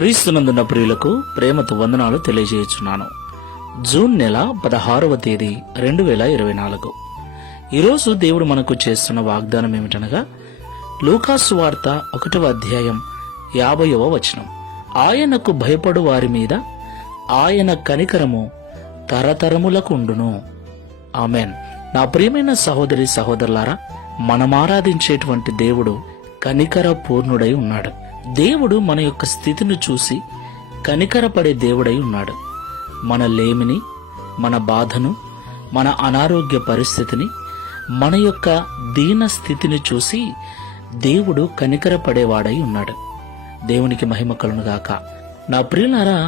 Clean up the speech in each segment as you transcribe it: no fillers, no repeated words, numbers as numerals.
క్రీస్తునందున్న ప్రియులకు ప్రేమతో వందనాలు తెలియజేయుచున్నాను. జూన్ నెల 16వ తేదీ 2024. ఈరోజు దేవుడు మనకు చేస్తున్న వాగ్దానం ఏమిటనగా, లూకాసు వార్త 1వ అధ్యాయం 50వ వచనం. ఆయనకు భయపడు వారి మీద ఆయన కనికరము తరతరములకు ఉండును. ఆమెన్. నా ప్రియమైన సహోదరి సహోదరులారా, మనమారాధించేటువంటి దేవుడు కనికర పూర్ణుడై ఉన్నాడు. దేవుడు మన యొక్క స్థితిని చూసి కనికరపడే దేవుడై ఉన్నాడు. మన లేమిని, మన బాధను, మన అనారోగ్య పరిస్థితిని, మన యొక్క దీన స్థితిని చూసి దేవుడు కనికరపడేవాడై ఉన్నాడు. దేవునికి మహిమ కలుగునుగాక. నా ప్రియులారా,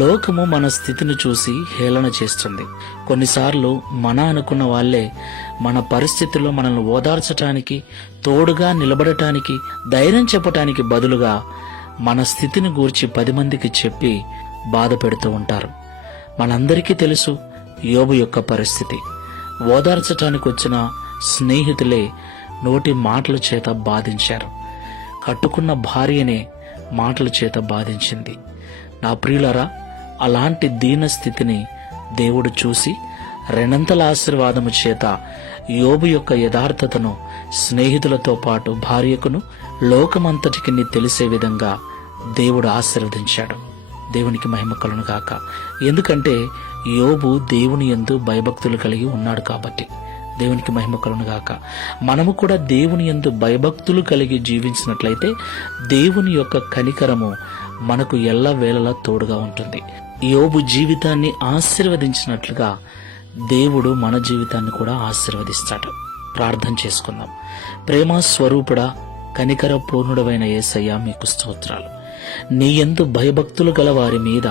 లోకము మన స్థితిని చూసి హేళన చేస్తుంది. కొన్నిసార్లు మన అనుకున్న వాళ్లే మన పరిస్థితుల్లో మనల్ని ఓదార్చటానికి, తోడుగా నిలబడటానికి, ధైర్యం చెప్పటానికి బదులుగా మన స్థితిని గూర్చి 10 మందికి చెప్పి బాధ పెడుతూ ఉంటారు. మనందరికీ తెలుసు యోబు యొక్క పరిస్థితి. ఓదార్చటానికి వచ్చిన స్నేహితులే నోటి మాటల చేత బాధించారు. కట్టుకున్న భార్యనే మాటల చేత బాధించింది. నా ప్రియులరా, అలాంటి దీన స్థితిని దేవుడు చూసి రెండంతల ఆశీర్వాదము చేత యోబు యొక్క యథార్థతను స్నేహితులతో పాటు భార్యకును లోకమంతటికి తెలిసే విధంగా దేవుడు ఆశీర్వదించాడు. దేవునికి మహిమ కలుగునుగాక. ఎందుకంటే యోబు దేవుని యందు భయభక్తులు కలిగి ఉన్నాడు కాబట్టి. దేవునికి మహిమ కలుగునుగాక. మనము కూడా దేవుని యందు భయభక్తులు కలిగి జీవించినట్లయితే దేవుని యొక్క కనికరము మనకు ఎల్లవేళలా తోడుగా ఉంటుంది. యోబు జీవితాన్ని ఆశీర్వదించినట్లుగా దేవుడు మన జీవితాన్ని కూడా ఆశీర్వదిస్తాడు. ప్రార్థన చేసుకుందాం. ప్రేమ స్వరూపుడా, కనికర పూర్ణుడవైన యేసయ్య, మీకు స్తోత్రాలు. నీ యందు భయభక్తులు గల వారి మీద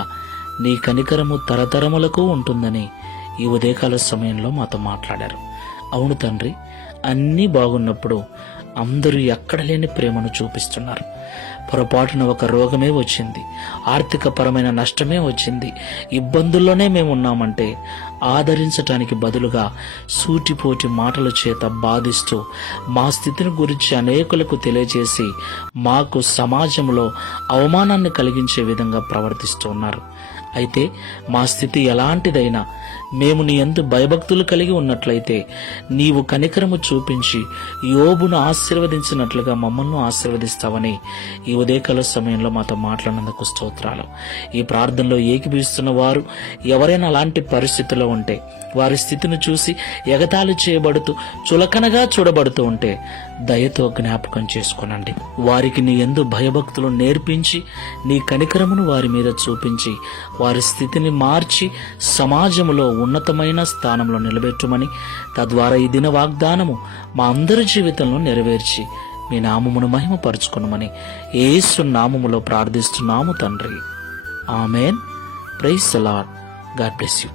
నీ కనికరము తరతరములకు ఉంటుందని ఈ ఉదయకాల సమయంలో మాతో మాట్లాడారు. అవును తండ్రి, అన్నీ బాగున్నప్పుడు అందరూ ఎక్కడ లేని ప్రేమను చూపిస్తున్నారు. పొరపాటున ఒక రోగమే వచ్చింది, ఆర్థిక పరమైన నష్టమే వచ్చింది, ఇబ్బందుల్లోనే మేమున్నామంటే ఆదరించటానికి బదులుగా సూటిపోటి మాటల చేత బాధిస్తూ మా స్థితిని గురించి అనేకులకు తెలియజేసి మాకు సమాజంలో అవమానాన్ని కలిగించే విధంగా ప్రవర్తిస్తూ ఉన్నారు. అయితే మా స్థితి ఎలాంటిదైనా మేము నీ యందు భయభక్తులు కలిగి ఉన్నట్లయితే నీవు కనికరము చూపించి యోబును ఆశీర్వదించినట్లుగా మమ్మల్ని ఆశీర్వదిస్తావని ఈ ఉదయకాల సమయంలో మాతో మాట్లాడినందుకు స్తోత్రాలు. ఈ ప్రార్థనలో ఏకీభవిస్తున్న వారు ఎవరైనా అలాంటి పరిస్థితిలో ఉంటే, వారి స్థితిని చూసి ఎగతాళి చేయబడుతూ చులకనగా చూడబడుతూ ఉంటే దయతో జ్ఞాపకం చేసుకొనండి. వారికి నీ యందు భయభక్తులు నేర్పించి నీ కనికరమును వారి మీద చూపించి వారి స్థితిని మార్చి సమాజంలో ఉన్నతమైన స్థానంలో నిలబెట్టుమని, తద్వారా ఈ దిన వాగ్దానము మా అందరి జీవితంలో నెరవేర్చి మీ నామమును మహిమపరచుకొనుమని యేసు నామములో ప్రార్థిస్తున్నాము తండ్రి. Amen. Praise the Lord. God bless you.